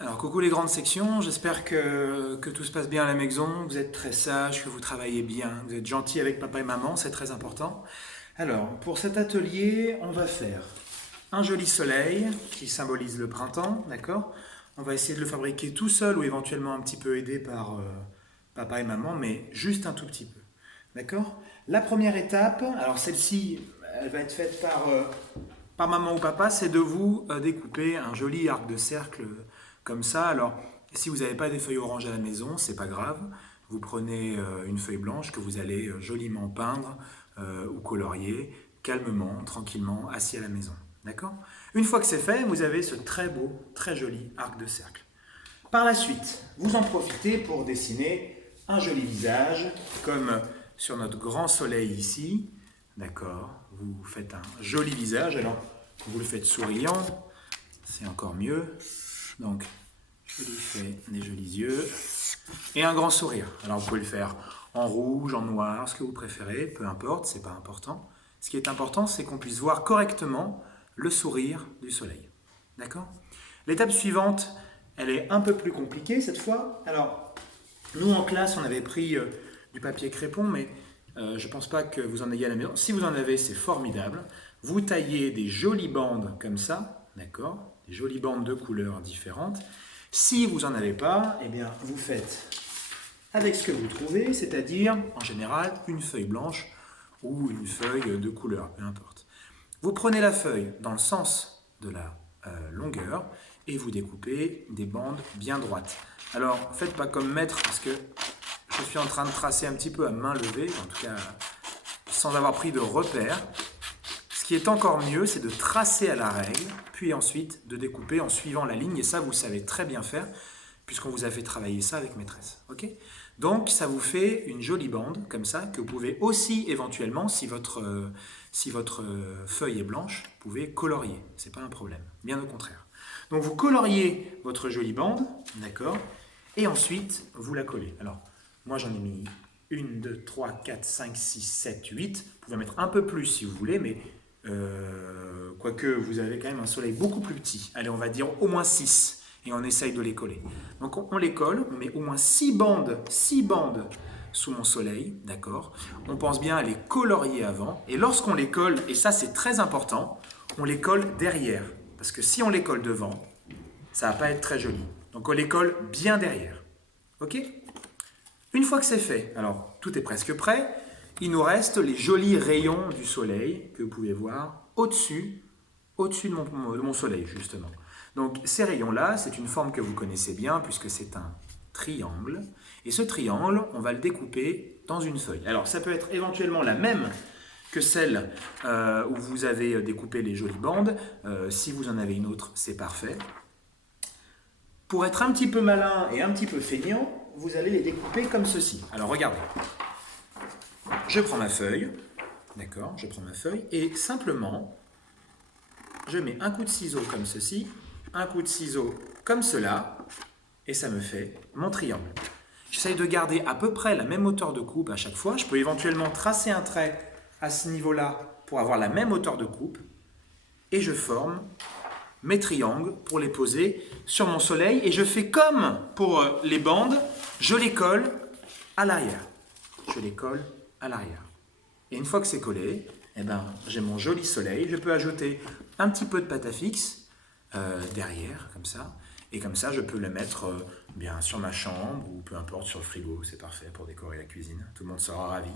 Alors, coucou les grandes sections, j'espère que tout se passe bien à la maison, que vous êtes très sages, que vous travaillez bien, que vous êtes gentils avec papa et maman, c'est très important. Alors, pour cet atelier, on va faire un joli soleil qui symbolise le printemps, d'accord? On va essayer de le fabriquer tout seul ou éventuellement un petit peu aidé par papa et maman, mais juste un tout petit peu, d'accord? La première étape, alors celle-ci, elle va être faite par maman ou papa, c'est de vous découper un joli arc de cercle comme ça. Alors, si vous n'avez pas des feuilles oranges à la maison, c'est pas grave. Vous prenez une feuille blanche que vous allez joliment peindre ou colorier, calmement, tranquillement, assis à la maison. D'accord? Une fois que c'est fait, vous avez ce très beau, très joli arc de cercle. Par la suite, vous en profitez pour dessiner un joli visage, comme sur notre grand soleil ici. D'accord? Vous faites un joli visage. Alors, vous le faites souriant, c'est encore mieux. Donc, je lui fais des jolis yeux et un grand sourire. Alors, vous pouvez le faire en rouge, en noir, ce que vous préférez, peu importe, c'est pas important. Ce qui est important, c'est qu'on puisse voir correctement le sourire du soleil. D'accord? L'étape suivante, elle est un peu plus compliquée cette fois. Alors, nous en classe, on avait pris du papier crépon, mais je ne pense pas que vous en ayez à la maison. Si vous en avez, c'est formidable. Vous taillez des jolies bandes comme ça, d'accord? Des jolies bandes de couleurs différentes. Si vous n'en avez pas, eh bien, vous faites avec ce que vous trouvez, c'est-à-dire, en général, une feuille blanche ou une feuille de couleur, peu importe. Vous prenez la feuille dans le sens de la longueur et vous découpez des bandes bien droites. Alors, faites pas comme maître parce que je suis en train de tracer un petit peu à main levée, en tout cas sans avoir pris de repères. Ce qui est encore mieux, c'est de tracer à la règle, puis ensuite de découper en suivant la ligne, et ça vous savez très bien faire, puisqu'on vous a fait travailler ça avec maîtresse. Okay? Donc ça vous fait une jolie bande, comme ça, que vous pouvez aussi éventuellement, si votre feuille est blanche, vous pouvez colorier, c'est pas un problème, bien au contraire. Donc vous coloriez votre jolie bande, d'accord, et ensuite vous la collez. Alors, moi j'en ai mis 1, 2, 3, 4, 5, 6, 7, 8. Vous pouvez en mettre un peu plus si vous voulez, mais quoique vous avez quand même un soleil beaucoup plus petit. Allez, on va dire au moins 6 et on essaye de les coller. Donc on les colle, on met au moins 6 bandes sous mon soleil, d'accord? On pense bien à les colorier avant, et lorsqu'on les colle, et ça c'est très important, on les colle derrière, parce que si on les colle devant, ça va pas être très joli. Donc on les colle bien derrière, ok? Une fois que c'est fait, alors tout est presque prêt, il nous reste les jolis rayons du soleil que vous pouvez voir au-dessus de mon soleil justement. Donc ces rayons-là, c'est une forme que vous connaissez bien puisque c'est un triangle. Et ce triangle, on va le découper dans une feuille. Alors ça peut être éventuellement la même que celle où vous avez découpé les jolies bandes. Si vous en avez une autre, c'est parfait. Pour être un petit peu malin et un petit peu feignant, vous allez les découper comme ceci. Alors regardez. Je prends ma feuille, d'accord, je prends ma feuille et simplement, je mets un coup de ciseau comme ceci, un coup de ciseau comme cela, et ça me fait mon triangle. J'essaye de garder à peu près la même hauteur de coupe à chaque fois. Je peux éventuellement tracer un trait à ce niveau-là pour avoir la même hauteur de coupe, et je forme mes triangles pour les poser sur mon soleil, et je fais comme pour les bandes, je les colle à l'arrière. Je les colle à l'arrière. Et une fois que c'est collé, eh ben, j'ai mon joli soleil. Je peux ajouter un petit peu de pâte à fixe derrière, comme ça. Et comme ça, je peux le mettre bien sur ma chambre ou peu importe sur le frigo. C'est parfait pour décorer la cuisine. Tout le monde sera ravi.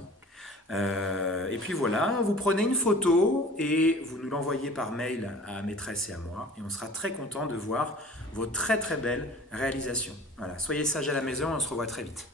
Et puis voilà, vous prenez une photo et vous nous l'envoyez par mail à maîtresse et à moi. Et on sera très content de voir vos très très belles réalisations. Voilà, soyez sages à la maison et on se revoit très vite.